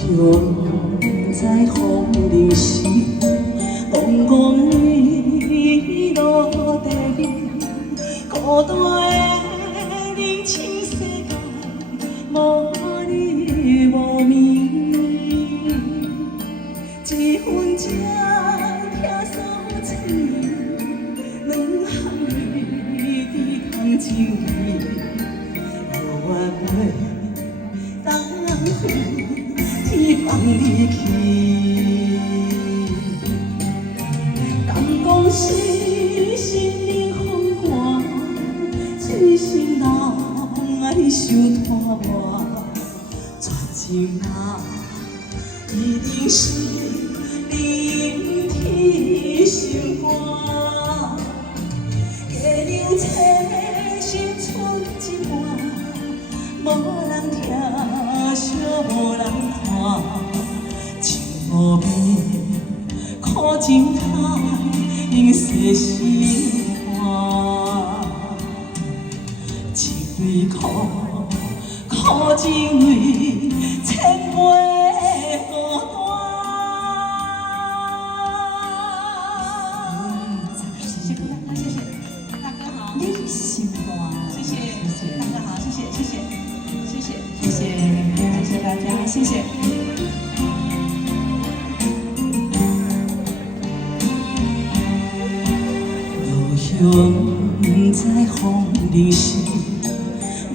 乡在风林时，怣怣你落地里，孤单的人生世界，无你无眠。一分情拆锁千年，两行泪滴通情意，有缘袂当负。天放你去，敢讲是心灵风寒，醉心人爱受拖磨，绝情人一定是临天心肝，月亮切心剩一半，无人听，惜无人看。情无味，苦尽太用世心肝，情泪苦，苦情泪，千杯孤单。谢谢大哥，谢谢大哥好，你心肝，谢谢大哥好，谢谢谢谢谢谢谢谢谢谢大家，谢谢。乡在风林时，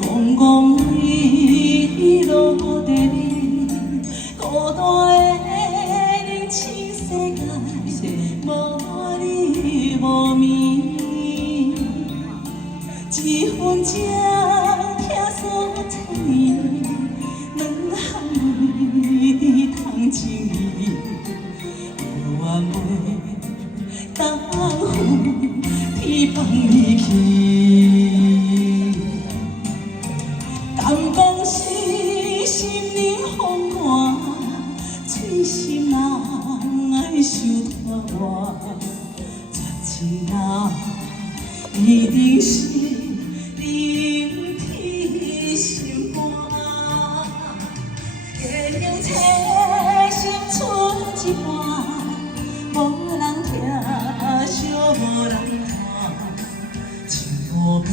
怣怣你落地里，孤单的人生世界，无你无眠。一分情拆锁千年，两行泪滴通情意，有缘袂当负。天放你去，敢讲是心灵风寒，醉心人爱受拖磨，绝情人一定是临天心肝，月亮切心剩一半，无人听，惜无人看。无味，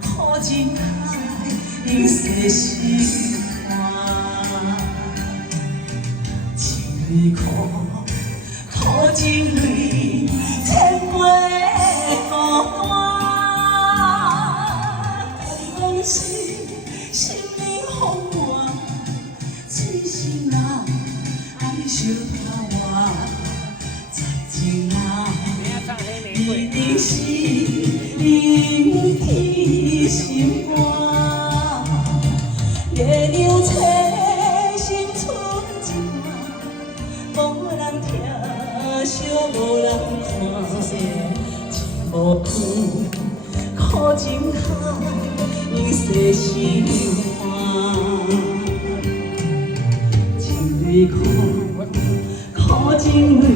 苦尽太用世心肝，情泪苦，苦情泪，千杯孤单。敢讲是心灵风寒，醉心人爱受拖磨，绝情人一定是。临天心肝，月亮切心剩一半，无人听，惜无人看。情无边，苦尽海，用世心肝。情泪苦，苦情泪。